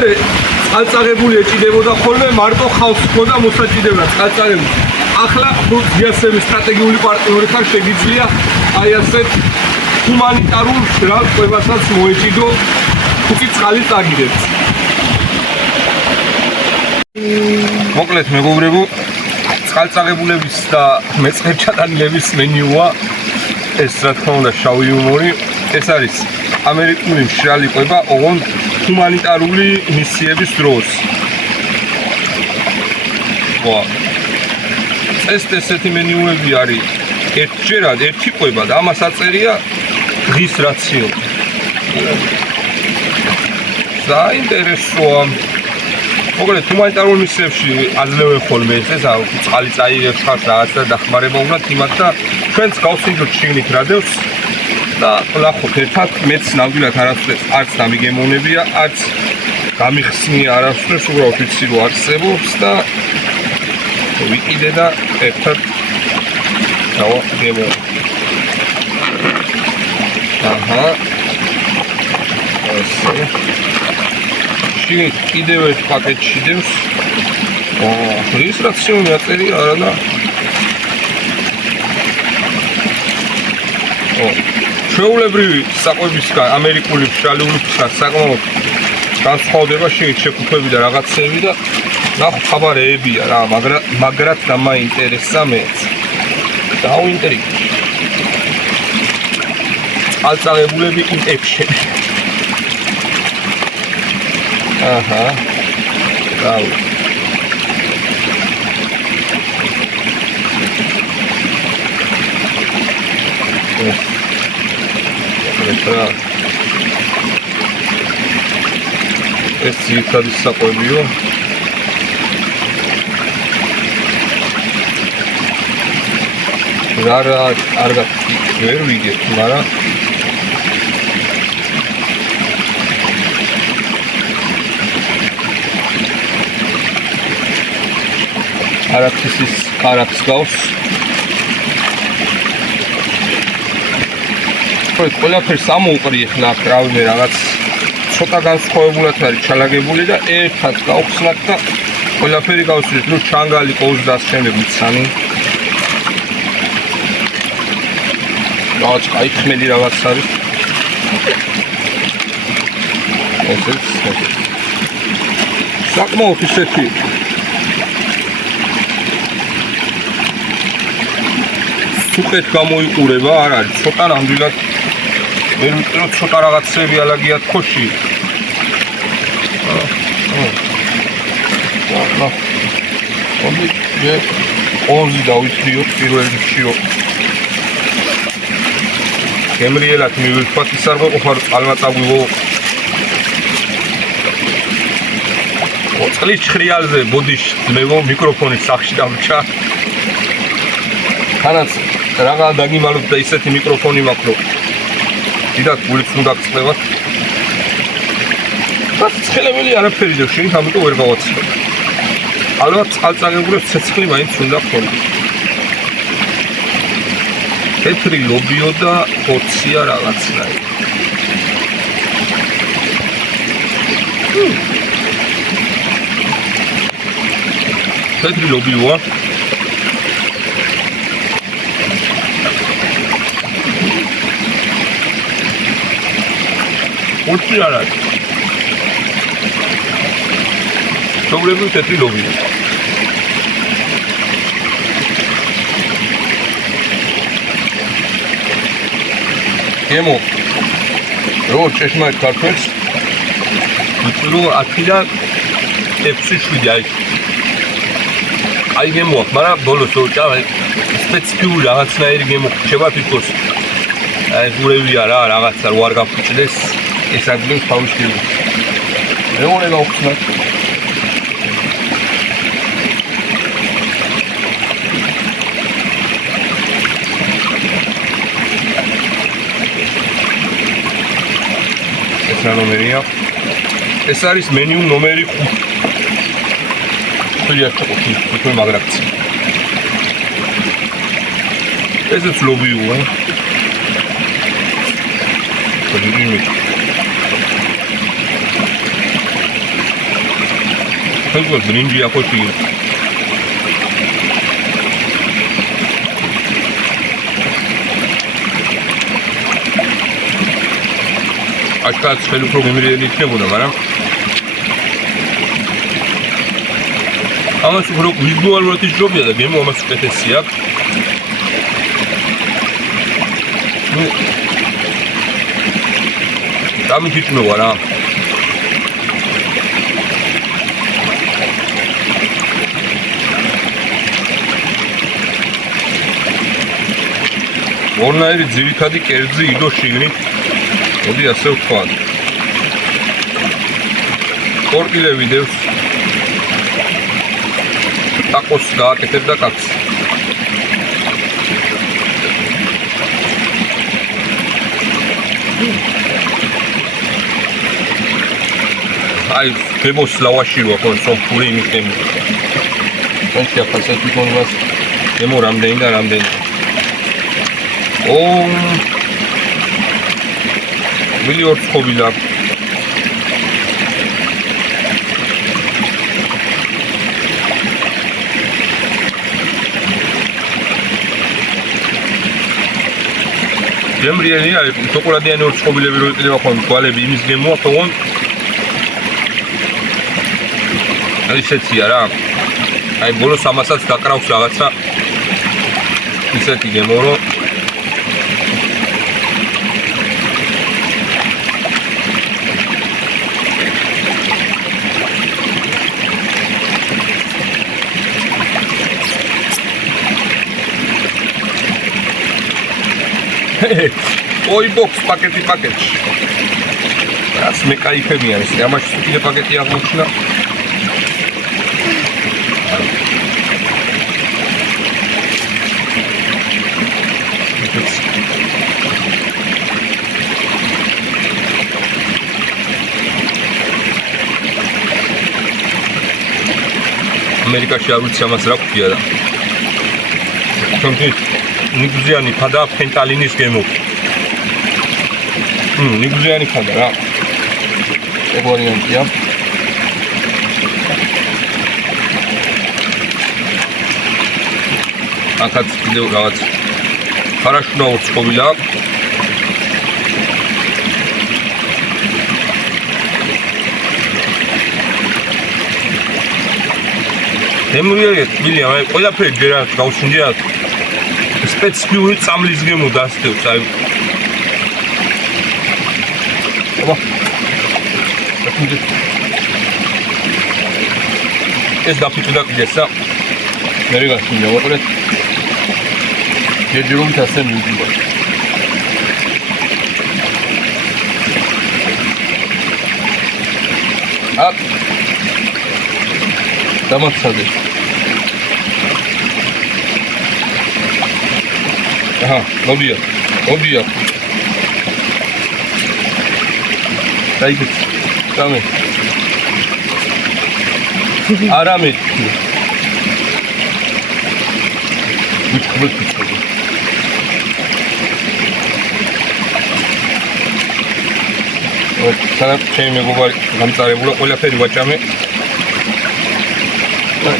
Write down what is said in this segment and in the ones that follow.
ადრე წყალწაღებული ეჭიდებოდა ხოლმე მარტო ხალხს ჰქონდა მოსაჭიდება წყალწაღებული. ახლა გიასების სტრატეგიული პარტნიორი ხარ შეგიძლია აი ასეთ ჰუმანიტარულ შრალყვებასაც მოეჭიდო თუკი წყალი წაგიდებს. მოკლედ მეგობრებო, წყალწაღებულების და მეწყერჩატანილების მენიუა ეს რა თქმა უნდა შავი იუმორი. ეს არის ამერიკული მშრალი ყვება ოღონდ ჰუმანიტარული მისიების დროს. ეს ესეთი მენიუები არის ერთჯერად ერთი ყვება და ამას აწერია დღის რაციონი. საინტერესოა. მოკლედ ჰუმანიტარულ მისიებში აძლევენ ხოლმე ეს წყალი წაიღებს ხალხს რაღაცა დახმარება უნდათ იმათ და ჩვენც გავსინჯოთ შიგნით რადევს და ნახოთ ერთად მეც ნამდვილად არც დამიგემოვნებია, არც გამიხსნია არასდროს, უბრალოდ ვიცი რომ არსებობს და ვიყიდე და ერთად დავაგემო. აჰა. ასე. შიგნით კიდევ ერთ პაკეტში დევს. დღის რაციონი აწერია არა და ჩვეულებრივი საკვებისგან ამერიკული მშრალიულისგან საკმაოდ განსხვავდება შიგნით შეკუპები და რაღაცები და ნახოთ ხაბარეებია რა, მაგრად დამაინტერესა მეც. დავინტრიგდი. წყალწაღებულები in action. აჰა. დაუ. ეს ძირითადი საკვებიო. რა კარგად ვერ ვიგებ, მაგრამ არაქისის კარაქს გავს. ყველაფერს ამოუყრი ახლა რავიმე რაღაც ცოტა განსხვავებულად არის ჩალაგებული და ერთად გავხსნათ და ყველაფერი გავსვით. ნუ ჩანგალი ყავს და შემდეგ მიცანი. რაღაც კაი ხმელი რაღაც არის. ესეც საკმაოდ ისეთი სუყეთ გამოიყურება, არ არის ცოტა ნამდვილად ვერ ვიტყვი რომ ცოტა რაღაცები ალაგია თქოში. ოდე ოზი დავითრიოთ პირველ რიგში რომ გემრიელად მივირთვათ ის არ გვეყოფა რომ წყალმაწაგვივო. წყლის ჩხრიალზე ბოდიში ძმებო მიკროფონის სახში დამრჩა. თანაც რაღა დაგიმალოთ და ისეთი მიკროფონი მაქვს რომ დიდად გულიც უნდა გწევათ. ცხელებელი არაფერი და შენ ამიტომ ვერ გავაცნობ. ალბათ წყალწაღებულებს ცეცხლი მაინც უნდა გქონდეს. თეთრი ლობიო და ხორცია რაღაცნაირი. თეთრი ლობიოა. ხორცი არ არის. ჩვეულებრივი თეთრი ლობიო. ემო რო ჭეშმარიტ ქართველს ვიცი რომ 10-დან 6-7 არის. აი გემოაქვს, მაგრამ ბოლოს ვჭავე სპეციფიკური რაღაცნაირი გემოხდება თვითონ. აი გურევია რა, რაღაცა რო არ გაფუჭდეს, ეს ადგილს თავისთავად. მეორე გავხსნა. ეს რა ნომერია? ეს არის მენიუ ნომერი 5. თვითონ მაგრაკცი. ესეც ლობიოა. Tego brinji ako tigre. Aşkart spelu programı იქნებოდა, მაგრამ ამას უფრო ვიზუალურად იჯობია და გემო ამას უკეთესი აქვს. დამით იჭმევა რა. ორნაირი ძირითადი კერძი იდო შიგნით. მოდი ასე ვთქვა. კორკილები დევს. ტაკოს გააკეთებ და კაცს. აი, გემოს ლავაში რო ხო სოფური იმიტემი. კონჩი ახალსა თვითონვას გემო რამდენი და რამდენი. მილიორ ხობილა. გემრიელი არის შოკოლადიანი ორცხობილები რო იყიდება ხოლმე თვალები იმის გემოა თქო ისეთია რა აი ბოლოს ამასაც დაკრავს რაღაცა ისეთი გემო რო oi box პაკეტი. რაც მე кайფები არის. ამაში კიდე პაკეტი აღმოჩნდა. ამერიკაში არ ვიცი ამას რა ქვია და თუმცა ნიგზიანი ფადა ფენტალინის გემო. ნიგზიანი ფადა რა. ეგ ვარიანტია. აქაც კიდევ რაღაც ხარაშუნა უცხობილა. ემრიელი თბილია, აი ყველაფერი ჯერ არ გავსინჯე აქ. სპეციფიკური წამლის გემო დასდევს, აი. აბა. ეს დაფიჭდა კიდესა. მე გასინჯა, ვაყოლეთ. ჯერჯერობით ასე მივიდება. აპ. დამაცადე. აჰა, მოდია. დაიგე. დამე. არამე. ვიწყობთ. სანამ ჩემი მეგობარი გამწარებულა ყველაფერი ვაჭამე.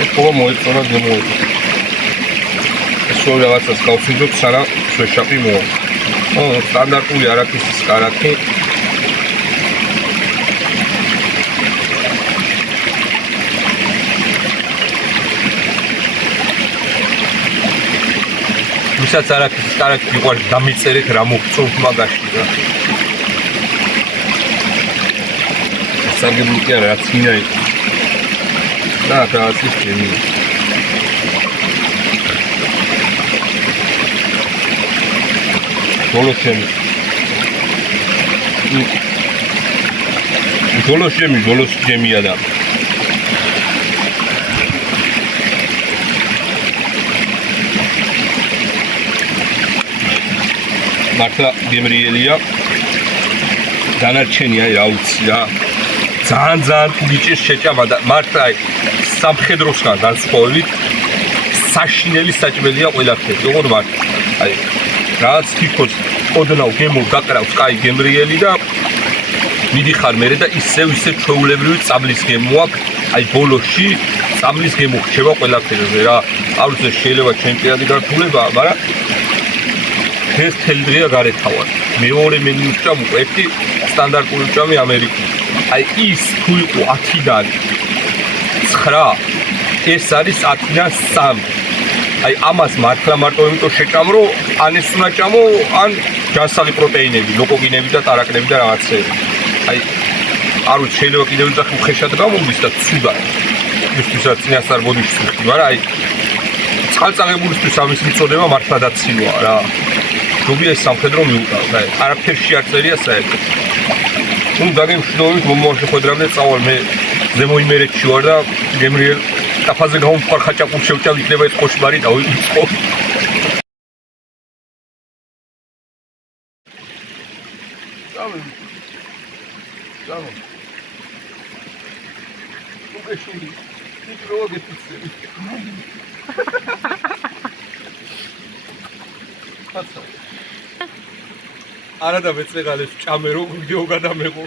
ეს ყოლა მოეწონა გემოება. სულ რაღაცას გავსინჯოთ, სანამ შეშაპი მოვა. სტანდარტული არაქისის კარაქი. ვისაც არაქისის კარაქი მიყვარს, დამიწერეთ რა მოგწონთ მაგაში რა. სარგებლო კი არა, რაც მინდა იყო. და რაღაც ის გემია. ბოლოს გემია და მართლა გემრიელია. დანარჩენია რა ვიცი რა. ძალიან გიჭირს შეჭამა და მართლა სამხედროსგან განსხვავებით საშინელი საჭმელია ყველაფერი. როგორ მართლა აი რაც თითქოს ოდნავ გემო დაკრავს კაი გემრიელი და მიდიხარ მერე და ისევ ჩვეულებრივი წამლის გემო აქვს. აი ბოლოში წამლის გემო ხდება ყველაფერზე რა. არ ვიცი შეიძლება ჩემპიონატი გართულება, მაგრამ ეს თელი დღეა გარეთავარ. მეორე მინუს ჭამ უკვე ერთი სტანდარტული ჭამი ამერიკული. აი ის თუ იყო 10-დან 9, ეს არის 10-დან 3. აი ამას მართლა მარტო იმიტომ შეჭამ რომ ან ეს უნდა ჭამო, ან ჯანსაღი პროტეინები, ლოკოგინები და ტარაკნები და რაღაცეები. აი არ ვიცი შეიძლება კიდევ ოჯახი უხეშად გამომდის და ცუდად. ისთვისაც წინასწარ ბოდიში ვიხდი, მაგრამ აი წყალწაღებულისთვის ამის მიწოდება მართლა დაცინოა რა. ჯობია ეს სამხედრო მიუყავს, აი არაფერში არ წერია საერთოდ. ნუ დაგემშვიდობებით მომავალში ხვედრამდე წავალ მე ზემო იმერეთში ვარ და გემრიელ ტაფაზე გამომხარ ხაჭაპურ შევჭამ იქნება ეს კოშმარი და ვიყო. Tamam. Bu kaşındı. Hiç rova getirsin. Arada metre galip çamero video gadamego.